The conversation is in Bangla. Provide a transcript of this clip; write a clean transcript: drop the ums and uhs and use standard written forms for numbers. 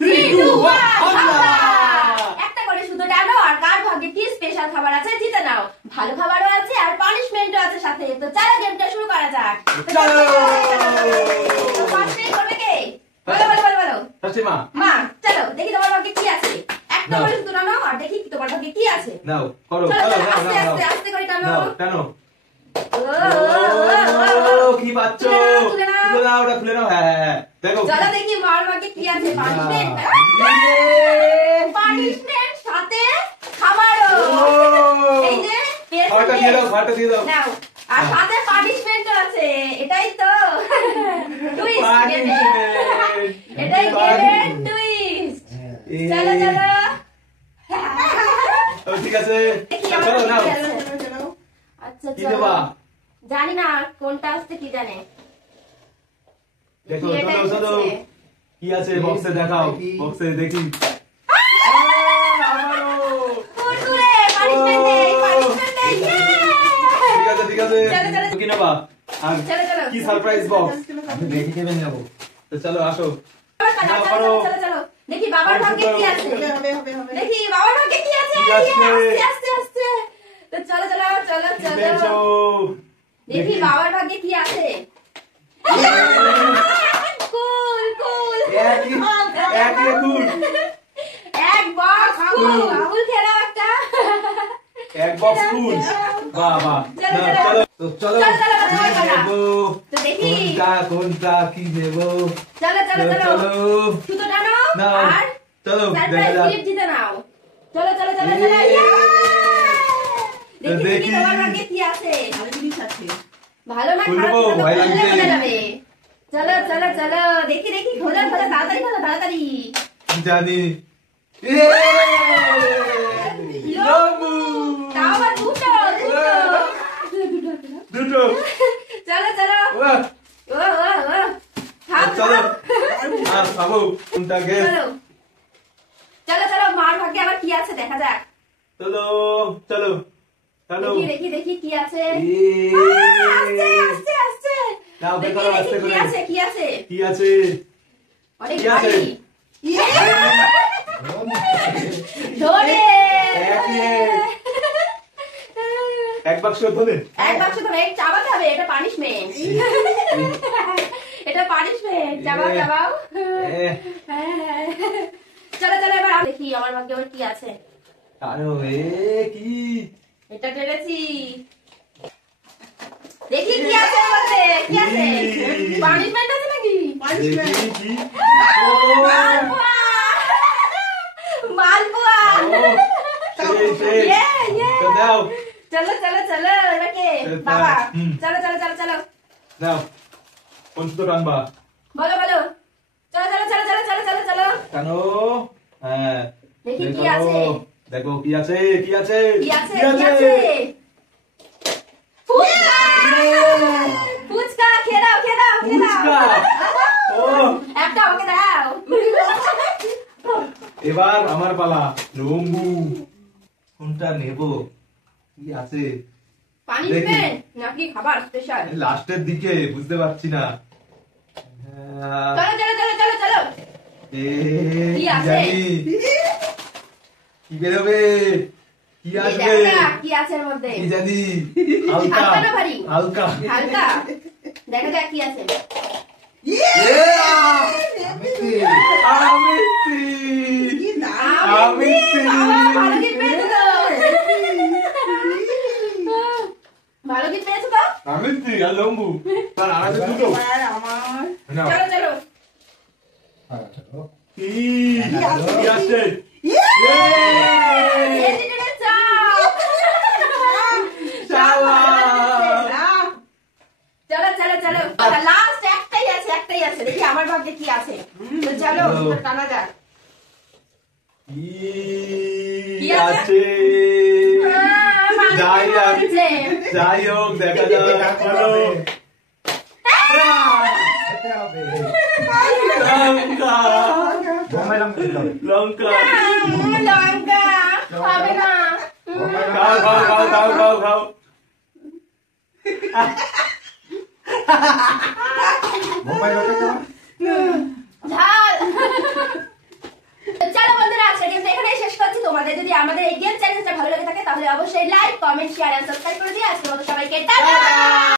3 2 1 একটা করে শুধু টানো আর কার ভাগ্যে কি স্পেশাল খাবার আছে জিতে নাও। ভালো খাবারও আছে আর পানিশমেন্টও আছে সাথে। তো চলো গেমটা শুরু করা যাক। চলো ফার্স্ট করবে কে? বলো বলো বলো বলো। শাশুড়ি মা। মা চলো দেখি তোমার ভাগ্যে কি আছে। একটা করে শুধু টানো আর দেখি তোমার ভাগ্যে কি আছে। নাও করো চলো করো চলো নাও আস্তে নাও আস্তে আস্তে করে টানো। নাও টানো। কি পাচ্ছ? তুলে নাও খুলে নাও, ওটা খুলে নাও। হ্যাঁ হ্যাঁ দেখো। চলো দেখি মার ভাগ্যে কি আছে। পানিশমেন্ট পানিশমেন্ট সাথে খাবারও। এই যে খাবারটা দিয়ে দাও, খাবারটা দিয়ে দাও। নাও আর সাথে পানিশমেন্টও আছে। এটাই তো টুইস্ট। এটাই গেমের টুইস্ট। চলো চলো। ঠিক আছে চলো নাও। আচ্ছা কি চলো। দেবা? জানি না কোনটা আসছে কি জানে। দেখো এটাই চলো চলো হচ্ছে। কি আছে বক্সে দেখাও। বক্সে দেখি। কুরকুরে পানিশমেন্ট দেই পানিশমেন্ট দেই। ঠিক আছে ঠিক আছে। চলো, চলো। কি নেবা? আর চলো, চলো। কি সারপ্রাইজ বক্স? আমি ভেজিটেবল নেবো। তো চলো আসো। চলো চলো চলো চলো। দেখি বাবার ভাগ্যে কি আছে। দেখি বাবার ভাগ্যে কি আছে। কি আছে? আস্তে আস্তে আস্তে। তো চলো চলো চলো কি পেয়েছো? চলো। দেখি বাবার ভাগ্যে কি আছে। কুল কুল। একই কুল। এক বক্স কুল। কুল খেলাও একটা। এক বক্স কুল। বাহ বাহ। চলো, না, চলো। চলো তো চলো চলো, চলো, কি চলো, চলো। নেবো? তো দেখি। কোনটা কি নেবো? চলো চলো চলো। চলো সুতো টানো নাও। আর চলো দেখা সারপ্রাইজ যাক। গিফট দিতে নাও। চলো চলো চলো চলো। দেখি দেখি দেখি। তোমার ভাগ্যে কি আছে। ভালো না খুলবো, খারাপ সেটা তো ভয় খুললে লাগছে। বোঝা যাবে। চলো চলো চলো। দেখি দেখি খোলো খোলো তাড়াতাড়ি খোলো তাড়াতাড়ি। জানি। লম্বু। তাও আবার দুটো দুটো। চলো চলো। বাহ, ও ও ও থাম চলো থাম। খাবো কোনটা গেস? চলো চলো চলো মার ভাগ্যে আবার কি আছে দেখা যাক। চলো চলো চলো। দেখি দেখি দেখি কি আছে। এ, আস্তে আস্তে আস্তে। নাও, দেখি করো, দেখি আস্তে কি করে। আছে কি আছে। কি আছে? অনেক কি আছে? ভারী। ধরে এক বাক্স ধরে। এক বাক্স ধরে এক চাবাতে হবে। এটা পানিশমেন্ট। এটা পানিশমেন্ট। চাবাও চাবাও। চলো চলো এবার দেখি আমার ভাগ্যে আবার কি আছে। আরে এ কি? এটা টেনেছি। দেখি কি আছে এর মধ্যে কি আছে। পানিশমেন্ট আছে নাকি। দেখি কি? মালপোয়া। মালপোয়া। সেই সেই। Yeah, yeah. তো দাও চলো চলো চলো এবার কে চলো, বাবা। হুম। চলো চলো চলো চলো। দাও কোন সুতো টানবা? বলো বলো। চলো চলো চলো চলো চলো চলো চলো। টানো। হ্যাঁ দেখি কি দেখো, আছে। দেখো কি আছে কি আছে কি আছে কি আছে। ফুচকা। ফুচকা খেলাও খেলাও ফুচকা। খেলাও। ও একটা আমাকে দাও। এবার আমার পালা। লম্বু কোনটা নেব? কি আছে পানিশমেন্ট নাকি খাবার স্পেশাল। লাস্টের দিকে বুঝতে পারছি না। চলো চলো চলো চলো চলো। এ, কি কি আছে? জানি? কি বেরোবে? কি এই আসবে? দেখো না, কি আছে এর মধ্যে। কি জানি? হালকা হালকা না ভারী? হালকা। হালকা। দেখা যাক কি আছে। আমিত্তি। বাবা, ভালো gift পেয়েছো তো। ভালো gift পেয়েছো তো। আমিত্তি আর লম্বু। আর আছে দুটো। নাও। চলো চলো। কি কি আসছে? Vegetable chop. শাবাশ। চলো চলো চলো। লাস্ট একটাই আছে দেখি আমার ভাগ্যে কি আছে। তো চলো টানা যাক। কি আছে? যাই হোক, যাই হোক দেখা যাক। চলো লঙ্কা লঙ্কা। লঙ্কা হবে না। খাও খাও খাও খাও খাও খাও। ঝাল। তোমাদের যদি আমাদের এই গেম চ্যালেঞ্জটা ভালো লাগে থাকে তাহলে অবশ্যই like comment share and subscribe করে দিও। আজকের মতো সবাইকে টাটা।